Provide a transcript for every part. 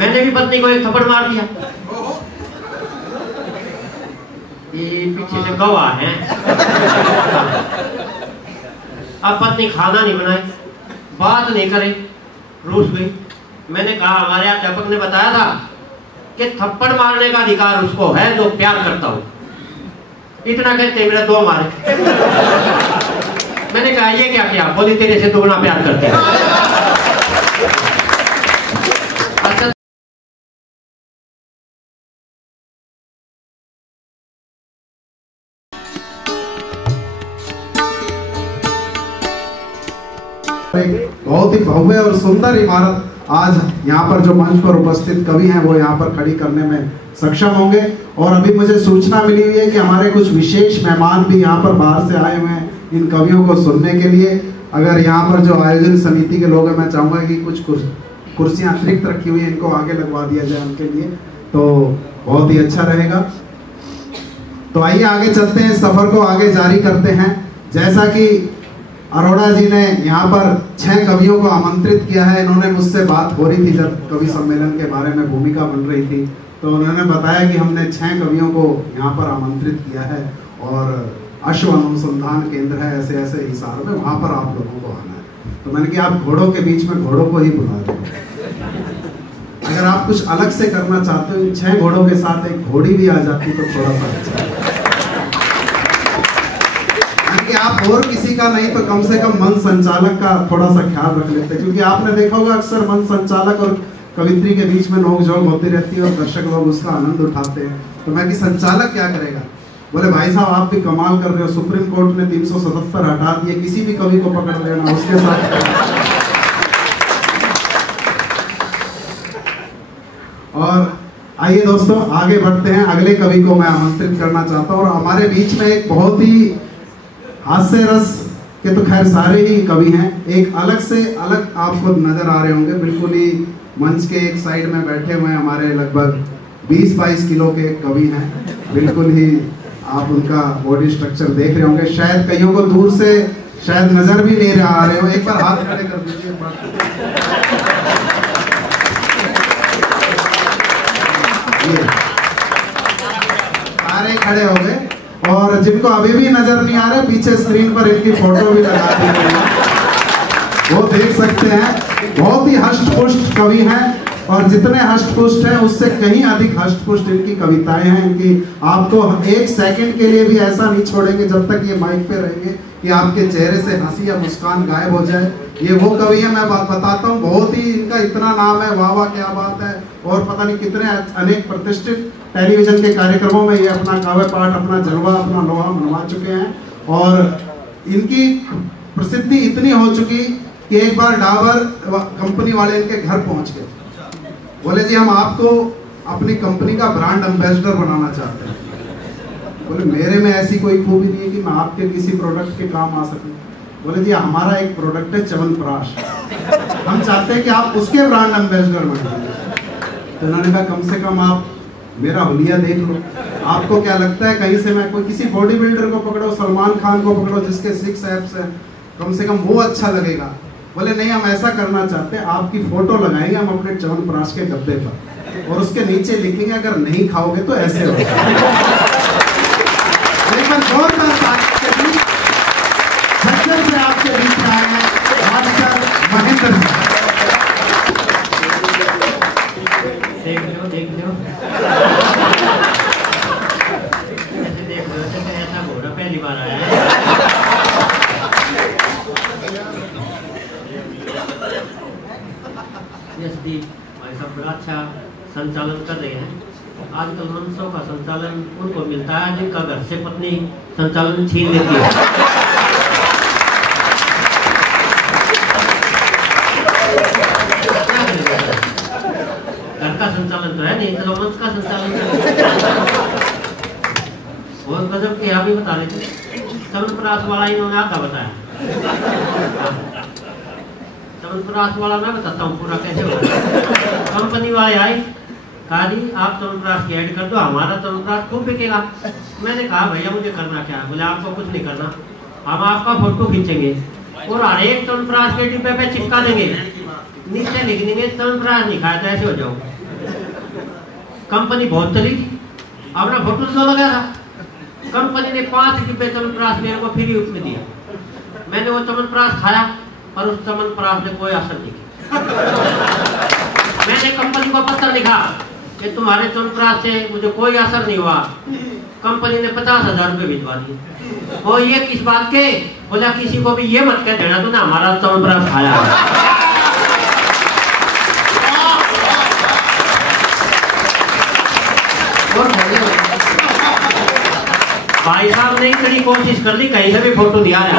मैंने भी पत्नी को एक थप्पड़ मार दिया। ये पीछे से गवाह है। अब पत्नी खाना नहीं बनाए, बात नहीं करे, रूस गई। मैंने कहा हमारे अध्यापक ने बताया था कि थप्पड़ मारने का अधिकार उसको है जो प्यार करता हो। इतना कहते मेरा 2 मारे। मैंने कहा ये क्या किया? बोली तेरे से दुगना प्यार करते हैं। अच्छा, बहुत ही भव्य और सुंदर इमारत आज यहाँ पर जो मंच पर उपस्थित कवि हैं वो यहाँ पर खड़ी करने में सक्षम होंगे। और अभी मुझे सूचना मिली हुई है कि हमारे कुछ विशेष मेहमान भी यहाँ पर बाहर से आए हुए हैं इन कवियों को सुनने के लिए। अगर यहाँ पर जो आयोजन समिति के लोग हैं, मैं चाहूँगा कि कुछ कुर्सियाँ अतिरिक्त रखी हुई हैं, इनको आगे लगवा दिया जाए उनके लिए, तो बहुत ही अच्छा रहेगा। तो आइए आगे चलते हैं, सफर को आगे जारी करते हैं। जैसा कि अरोड़ा जी ने यहाँ पर 6 कवियों को आमंत्रित किया है। इन्होंने मुझसे बात हो रही थी जब कवि सम्मेलन के बारे में भूमिका बन रही थी, तो उन्होंने बताया कि हमने 6 कवियों को यहाँ पर आमंत्रित किया है और अश्व अनुसंधान केंद्र है ऐसे ऐसे हिसार में, वहाँ पर आप लोगों को आना है। तो मैंने कहा आप घोड़ों के बीच में घोड़ों को ही बुला दें। अगर आप कुछ अलग से करना चाहते हो, इन 6 घोड़ों के साथ एक घोड़ी भी आ जाती तो थोड़ा सा अच्छा। कि आप और किसी का नहीं तो कम से कम मंच संचालक का थोड़ा सा ख्याल रख लेते, क्योंकि आपने देखा होगा अक्सर मंच संचालक और कवित्री के बीच में नोक-झोंक होती रहती है और दर्शक लोग उसका आनंद उठाते हैं। तो मैं कि संचालक क्या करेगा? बोले भाई साहब आप भी कमाल कर रहे हो, सुप्रीम कोर्ट ने 377 हटा दिए, किसी भी कवि को पकड़ लेना उसके साथ। और आइए दोस्तों आगे बढ़ते हैं। अगले कवि को मैं आमंत्रित करना चाहता हूँ। और हमारे बीच में एक बहुत ही हास्य रस के तो खैर सारे ही कवि हैं, एक अलग से अलग आपको नजर आ रहे होंगे। बिल्कुल ही मंच के एक साइड में बैठे हुए हमारे लगभग 20-22 किलो के कवि हैं। बिल्कुल ही आप उनका बॉडी स्ट्रक्चर देख रहे होंगे। शायद कईयों को दूर से शायद नजर भी नहीं आ रहे हो। एक बार हाथ खड़े कर दीजिए। सारे खड़े हो गए और जिनको अभी भी नजर नहीं आ रहे, पीछे स्क्रीन पर इनकी फोटो भी लगा दी गई है, वो देख सकते हैं। बहुत ही हष्ट-पुष्ट कवि हैं और जितने हष्ट-पुष्ट हैं उससे कहीं अधिक हष्ट-पुष्ट इनकी कविताएं हैं। इनकी आपको 1 सेकंड के लिए भी ऐसा नहीं छोड़ेंगे जब तक ये माइक पे रहेंगे कि आपके चेहरे से हंसी या मुस्कान गायब हो जाए। ये वो कवि है, मैं बताता हूँ, बहुत ही इनका इतना नाम है, वाह वाह क्या बात है। और पता नहीं कितने अनेक प्रतिष्ठित टेलीविजन के कार्यक्रमों में ये अपना काव्य पाठ, अपना जलवा, अपना लोहा मनवा चुके हैं। और इनकी प्रसिद्धि इतनी हो चुकी कि एक बार डाबर कंपनी वाले इनके घर पहुंच गए, बोले जी हम आपको अपनी कंपनी का ब्रांड एम्बेसडर बनाना चाहते हैं। बोले मेरे में ऐसी कोई खूबी नहीं है कि मैं आपके किसी प्रोडक्ट के काम आ सकूं। बोले जी हमारा एक प्रोडक्ट है च्यवनप्राश, हम चाहते हैं कि आप उसके ब्रांड एम्बेसडर बनिए। तो उन्होंने कहा कम से कम आप मेरा हुलिया देख लो, आपको क्या लगता है कहीं से मैं कोई किसी बॉडी बिल्डर को पकड़ो, सलमान खान को पकड़ो जिसके 6 एब्स हैं, कम से कम वो अच्छा लगेगा। बोले नहीं हम ऐसा करना चाहते हैं, आपकी फोटो लगाएंगे हम अपने च्यवनप्राश के डब्बे पर और उसके नीचे लिखेंगे अगर नहीं खाओगे तो ऐसे होगा। से आपके बीच में आए हैं महेंद्र। देख लो ऐसे देख लो, ऐसा घोड़ा पहली बार आया है। यशदीप भाई साहब बड़ा अच्छा संचालन कर रहे हैं। आजकल मंचों का संचालन उनको मिलता है जिनका घर से पत्नी संचालन छीन लेती है। घर का संचालन तो है नहीं, चलो मंच का संचालन बहुत गजब के यहाँ भी बता रहे थे। च्यवनप्राश वाला इन्होंने आधा बताया, च्यवनप्राश वाला मैं बताता हूँ पूरा कैसे होगा। कंपनी वाले आए, कहा जी आप च्यवनप्राश की ऐड कर दो, हमारा च्यवनप्राश खूब बिकेगा। मैंने कहा भैया मुझे करना क्या? बोले आपको कुछ नहीं करना, हम आपका फोटो खींचेंगे और हर एक च्यवनप्राश के डिब्बे पे चिपका देंगे, नीचे लिख देंगे च्यवनप्राश नहीं खाया तो ऐसे हो जाओ। कंपनी बहुत चली थी, अपना फोटो तो लगा था। कंपनी ने 5 डिब्बे च्यवनप्राश मेरे को फ्री में दिया। मैंने वो च्यवनप्राश खाया पर उस च्यवनप्राश ने कोई असर नहीं किया। मैंने कंपनी को पत्र लिखा कि तुम्हारे च्यवनप्राश से मुझे कोई असर नहीं हुआ। कंपनी ने 50,000 रुपये भिजवा दिए। वो ये किस बात के? बोला किसी को भी ये मत कह देना तूने हमारा च्यवनप्राश खाया। भाई साहब ने इतनी कोशिश कर ली, कहीं से भी फोटो दिया है।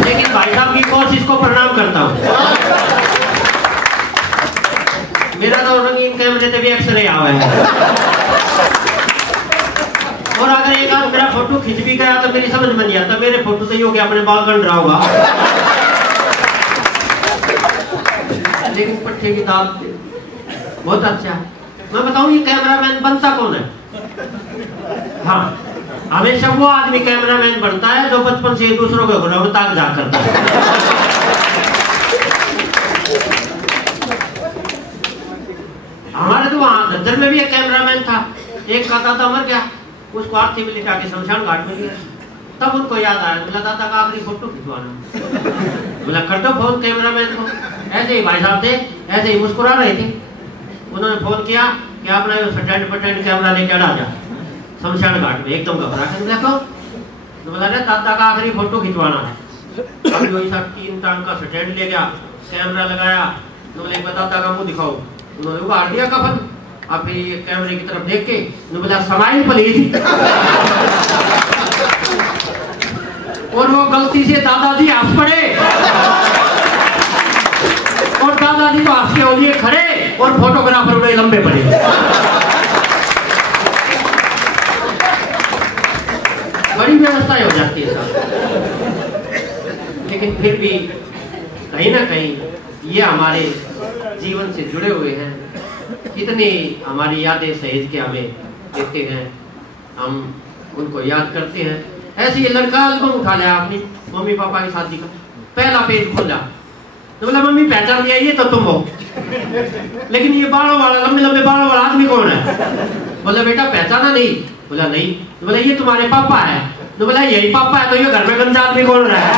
लेकिन भाई साहब की कोशिश को प्रणाम करता हूँ। मेरा तो रंगीन कैमरे से भी एक्सरे आवा है। और अगर एक आध मेरा फोटो खिंच भी गया तो मेरी समझ में नहीं आता, मेरे फोटो तो ये हो गया अपने बाल गंड रहा होगा। लेकिन पट्टे की दाल बहुत अच्छा। मैं बताऊं ये कैमरामैन बनता कौन है? हाँ, हमेशा वो आदमी कैमरामैन बनता है जो बचपन से दूसरों के घरों में ताक झाक करता है। हमारे तो वहां झज्जर में भी एक कैमरामैन था। एक का दादा मर गया, उसको आरती में लिटा के शमशान घाट में लिया। तब उनको याद आया, बोला दादा का आखिरी फोटो खिंचवाना। बोला कर दो फोन कैमरामैन को। ऐसे ही भाई साहब थे, ऐसे ही मुस्कुरा रहे थे। उन्होंने फोन किया कि अपना स्टैंड कैमरा लेके आ जा शमशान घाट में। एकदम घबरा के देखो, तो बोला दादा का आखिरी फोटो खिंचवाना है। अभी वही सब 3 टांग का स्टैंड ले गया, कैमरा लगाया। तो बोले दादा का मुंह दिखाओ। उन्होंने उगाड़ दिया कफन। अब कैमरे की तरफ देख के बोला स्माइल प्लीज। और वो गलती से दादाजी हंस पड़े और दादाजी तो हंस के हो लिए खड़े और फोटोग्राफर बड़े लंबे पड़े। बड़ी व्यवस्था हो जाती है साहब। लेकिन फिर भी कहीं ना कहीं ये हमारे जीवन से जुड़े हुए हैं। कितनी हमारी यादें सहेज के हमें देते हैं, हम उनको याद करते हैं। ऐसे ही लड़का एल्बम उठा लिया अपनी मम्मी पापा की शादी का, पहला पेज खोला तो बोला मम्मी पहचान लिया ये तो तुम हो, लेकिन ये बालों वाला लंबे लंबे बालों वाला आदमी कौन है? बोला बेटा पहचाना नहीं? बोला नहीं। तो बोला ये तुम्हारे पापा है? तो बोला यही पापा है। तो ये घर में गंजा आदमी कौन रहा है?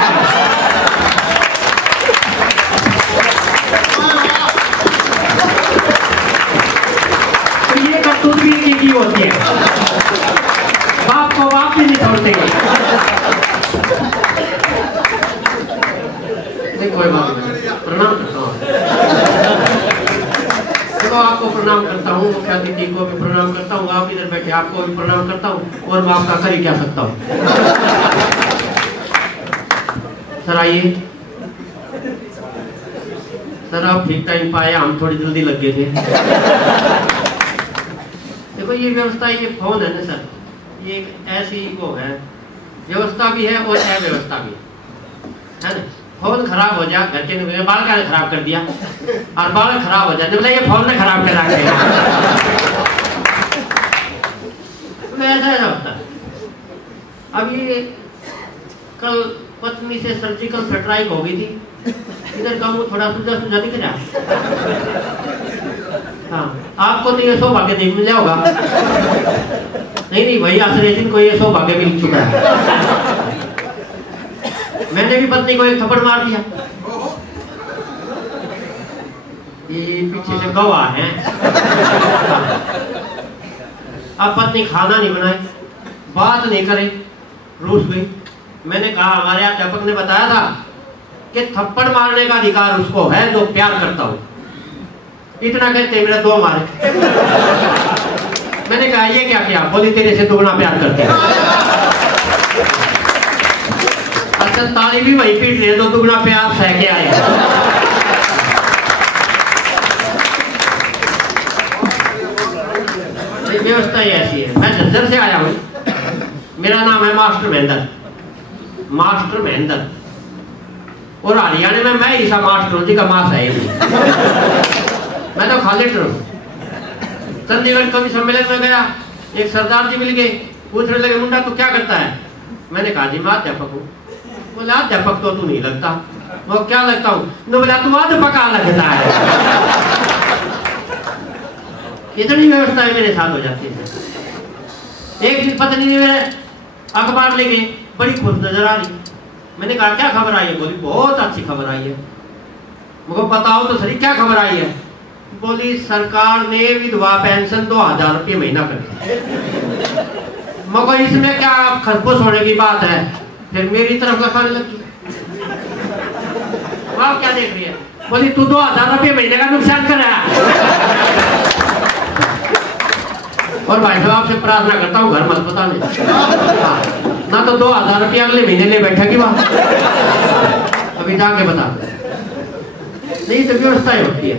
तो ये करतूत भी की होती है, बाप को बाप भी नहीं छोड़ते। नहीं कोई बात नहीं, प्रणाम करता हूँ। चलो आपको प्रणाम करता हूँ, मुख्य अतिथि को भी प्रणाम करता हूँ, आप इधर बैठे आपको भी प्रणाम करता हूँ। और मैं आपका कर ही क्या सकता हूँ। सर आइए। सर आप ठीक टाइम पाए, हम थोड़ी जल्दी लग गए थे। देखो ये व्यवस्था, ये फोन है ना सर, ये एक ऐसी वो है, व्यवस्था भी है और अव्यवस्था भी है ना। फोन खराब हो जाए, घर के बाल का खराब कर दिया और बाल खराब हो जाते, बोले ये फोन ने खराब करा के। ऐसा ऐसा होता है। अब ये कल पत्नी से सर्जिकल स्ट्राइक हो गई थी, इधर का मुंह थोड़ा सूजा सूजा दिख रहा। हाँ, आपको तो ये सौभाग्य नहीं मिला होगा। नहीं भाई आश्रय को ये सौभाग्य मिल चुका है। मैंने भी पत्नी को एक थप्पड़ मार दिया। ये पीछे से गवाह है। अब पत्नी खाना नहीं बनाए, बात नहीं करे, रूस गई। मैंने कहा हमारे अध्यापक ने बताया था कि थप्पड़ मारने का अधिकार उसको है जो प्यार करता हो। इतना कहते मेरा 2 मारे। मैंने कहा ये क्या किया? बोली तेरे से दुगना प्यार करते हैं। अच्छा ताली भी वही पीट रहे तो दुगना प्यार सह के आए। व्यवस्था ही ऐसी है। मैं झज्जर से आया हूँ, मेरा नाम है मास्टर महेंद्र, मास्टर महेंद्र। और हरियाणा में मैं ईसा मास्टर हूँ जी का मास है। मैं तो खाली हूँ। चंडीगढ़ कवि सम्मेलन में गया, एक सरदार जी मिल गए, पूछने लगे मुंडा तू क्या करता है? मैंने कहा जी मैं अध्यापक हूँ। बोले अध्यापक तो तू नहीं लगता। वो क्या लगता हूँ? तो बोला तू आज पका लगता है। इतनी व्यवस्थाएं मेरे साथ हो जाती है। एक दिन पत्नी ने मेरे अखबार लेके बड़ी खुश नजर आ रही। मैंने कहा क्या खबर आई है? बोली बहुत अच्छी खबर आई है। मुझको बताओ तो सही क्या खबर आई है? बोली सरकार ने विधवा पेंशन 2000 रुपये महीना कर दिया। मगर इसमें क्या खसफुस होने की बात है? फिर मेरी तरफ लखाने लगी। आप क्या देख रही है? बोली तू 2000 रुपये महीने का नुकसान कर रहा है। और भाई साहब आपसे प्रार्थना करता हूँ घर मत बताने। ना तो 2000 रुपये अगले महीने ले बैठेगी वहां, अभी जाके बता दो। नहीं तो व्यवस्थाएं होती है।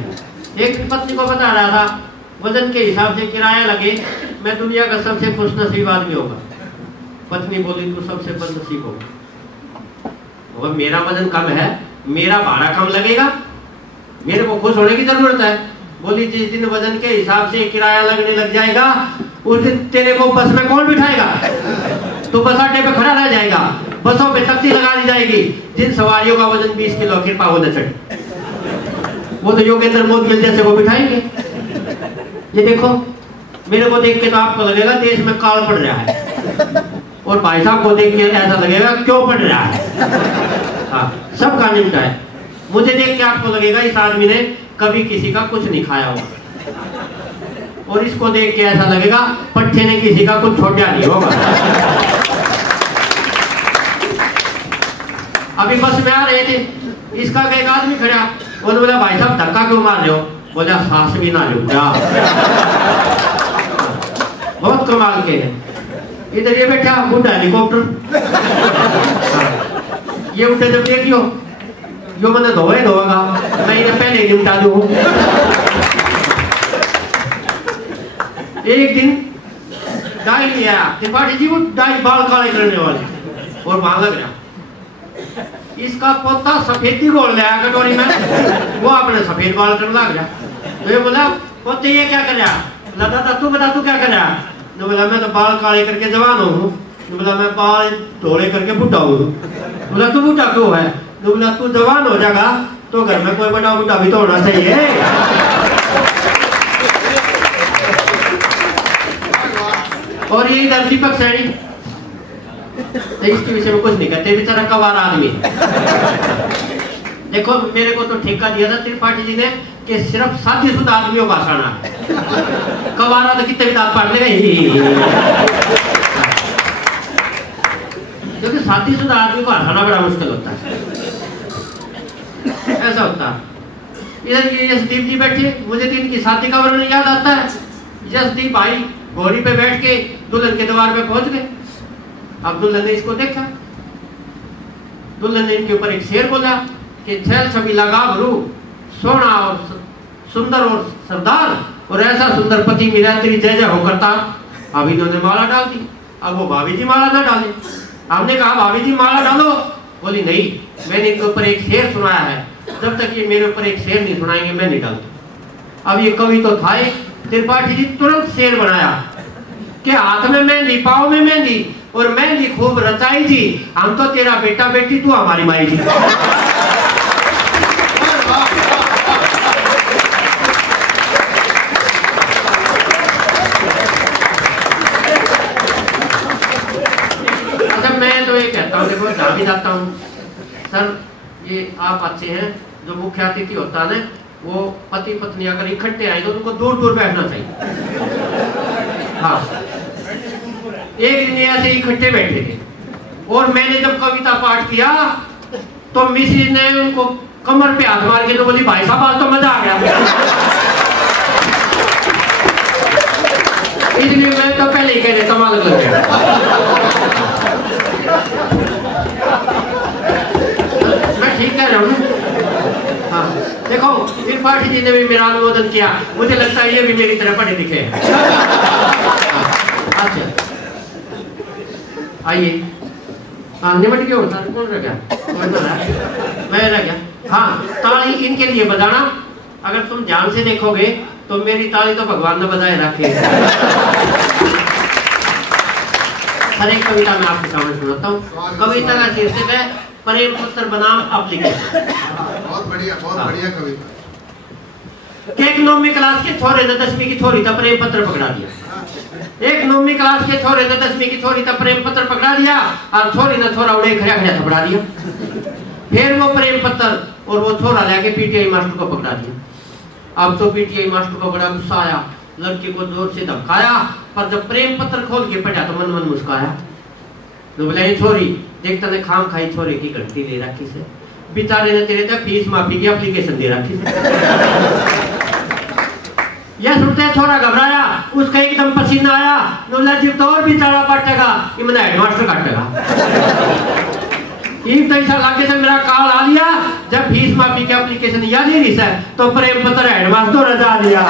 एक पत्नी को बता रहा था वजन के हिसाब से किराया लगे मैं दुनिया का सबसे खुशनसीब आदमी होगा। पत्नी बोली तू सबसे बदनसीब होगा। मेरा वजन कम है, मेरा भाड़ा कम लगेगा, मेरे को खुश होने की जरूरत है। बोली जिस दिन वजन के हिसाब से किराया लगने लग जाएगा उस दिन तेरे को बस में कौन बिठाएगा? तो बस अड्डे पे खड़ा रह जाएगा। बसों पे तख्ती लगा दी जाएगी जिन सवारियों का वजन 20 किलो कृपा हो न चढ़े। वो तो योगेंद्र मोदी जैसे को बिठाएंगे। ये देखो मेरे को देख के तो आपको लगेगा देश में काल पड़ रहा है, और भाई साहब को देख के ऐसा लगेगा क्यों पड़ रहा है। हाँ, सबका निपटा है। मुझे देख के आपको लगेगा इस आदमी ने कभी किसी का कुछ नहीं खाया होगा, और इसको देख के ऐसा लगेगा पट्टे ने किसी का कुछ छोड़ा नहीं होगा। अभी बस में आ रहे थे, इसका एक आदमी खड़ा, उन्होंने बोला भाई साहब धक्का क्यों मार रहे हो? बोला सांस भी ना लो जा। बहुत कमाल के हैं। इधर ये बैठा बुढ़ा हेलीकॉप्टर, ये उठे जब देखियो जो मैंने धोएगा मैं इन्हें पहले ही निपटा दूं। एक दिन डाई लिया त्रिपाठी जी, वो डाई बाल काले करने वाले, और वहां लग रहा इसका पोता सफेदी गोल लिया कटोरी में, वो अपने सफेद बाल करने लग गया। तो ये बोला पोते ये क्या कर रहा? दादा तू बता तू क्या कर रहा? तो बोला मैं तो बाल काले करके जवान हूँ। तो बोला मैं बाल धोले करके बुढ़ा हूँ। बोला तू बुढ़ा क्यों है? तो बोला तू जवान हो जाएगा तो घर में कोई बड़ा बुढ़ा भी तो होना चाहिए। और ये इधर दीपक सैनी तो इसके विषय में कुछ नहीं कहते, बेचारा कवार आदमी। देखो मेरे को तो ठेका दिया था त्रिपाठी जी ने कि सिर्फ शादीशुदा आदमियों का हंसाना है। कवारा तो कितने भी दांत पाट लेगा, क्योंकि शादीशुदा आदमी को हंसाना बड़ा मुश्किल होता है। ऐसा होता है। इधर ये यशदीप जी बैठे, मुझे तो इनकी शादी का वर्णन याद आता है। यशदीप भाई घोड़ी पे बैठ के दुल्हन के द्वार पे पहुंच गए। अब दुल्हन ने इसको देखा, दुल्हन ने इनके ऊपर एक शेर बोला कि छैल छबीला गाभरू सोना और सुंदर और सरदार, और ऐसा सुंदर पति मिला तेरी जय जय हो करता। अब इन्होंने माला डाल दी। अब वो भाभी जी माला ना डाले। हमने कहा भाभी जी माला डालो। बोली नहीं, मैंने इनके ऊपर एक शेर सुनाया है, जब तक ये मेरे ऊपर एक शेर नहीं सुनाएंगे मैं नहीं डालती। अब ये कवि तो था, त्रिपाठी जी तुरंत शेर बनाया कि हाथ में मेहंदी पाँव में मेहंदी और मेहंदी खूब रचाई जी, हम तो तेरा बेटा बेटी तू हमारी माई जी। अच्छा मैं तो ये कहता हूँ, देखो जहाँ भी जाता हूँ सर ये आप अच्छे हैं, जो मुख्य अतिथि होता है ना वो पति पत्नी अगर इकट्ठे आए तो उनको दूर दूर बैठना चाहिए। हाँ, एक दिन ऐसे इकट्ठे बैठे थे और मैंने जब कविता पाठ किया तो मिसिज ने उनको कमर पे हाथ मार के तो बोली भाई साहब आज तो मजा आ गया। इसलिए मैं तो पहले ही कह रहे कमाल लग गया। मैं ठीक कह रहा हूँ। हाँ देखो त्रिपाठी जी ने भी मेरा अनुमोदन किया, मुझे लगता है ये भी मेरी तरह पढ़े लिखे हैं। अच्छा आइए। हाँ निमट गया हो सर, कौन रह गया? मैं रह गया। हाँ ताली इनके लिए बजाना, अगर तुम ध्यान से देखोगे तो मेरी ताली तो भगवान ने बजाए रखे। हर एक कविता में आपके सामने सुनाता हूँ। कविता का शीर्षक है प्रेम पत्र बनाम एप्लीकेशन। बहुत बढ़िया कविता। एक 9वीं क्लास के छोरे ने 10वीं की छोरी था प्रेम पत्र पकड़ा दिया। एक 9वीं क्लास के छोरे ने 10वीं की छोरी था प्रेम पत्र पकड़ा दिया और छोरी ने छोरा उड़े खड़ा खड़ा थपड़ा दिया। फिर वो प्रेम पत्र और वो छोरा लेके पीटीआई मास्टर को पकड़ा दिया। अब तो पीटीआई मास्टर को बड़ा गुस्सा आया, लड़के को जोर से धमकाया, पर जब प्रेम पत्र खोल के पढ़ा तो मन मन मुस्काया। तो बोला ये छोरी देख तने खाम खाई छोरे की घंटी ले रखी से, बेचारे ने तेरे तक फीस माफी की एप्लीकेशन दे रखी से। यह सुनते छोरा घबराया, उसका एकदम पसीना आया। बोला जी तो और बेचारा पटेगा, इमना हेडमास्टर काटेगा। एक ऐसा लागे से मेरा काल आ लिया, जब फीस माफी की एप्लीकेशन याद ही नहीं सर तो प्रेम पत्र हेडमास्टर रजा दिया।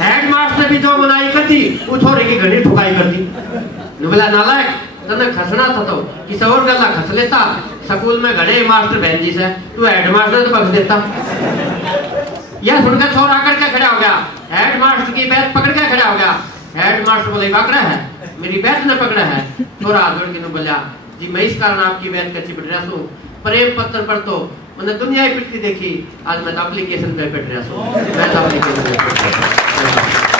हेडमास्टर भी जो मनाई कर दी, वो छोरे की घड़ी ठुकाई कर दी। बोला नालायक तने खसना था तो किसी और गला खस लेता, स्कूल में घड़े मास्टर बहन जी से तू हेडमास्टर तो बख्श देता। यह सुनकर छोरा करके खड़ा हो गया, हेडमास्टर की बैत पकड़ के खड़ा हो गया। हेडमास्टर बोले पकड़ा है, मेरी बैत ने पकड़ा है। छोरा हाथ जोड़ के बोला जी मैं इस कारण आपकी बैत कच्ची पिट रहा हूँ, प्रेम पत्र पर तो मैंने दुनिया ही पिटती देखी, आज मैं तो एप्लीकेशन पे पिट रहा हूँ। मैं तो एप्लीकेशन पे पिट रहा हूँ।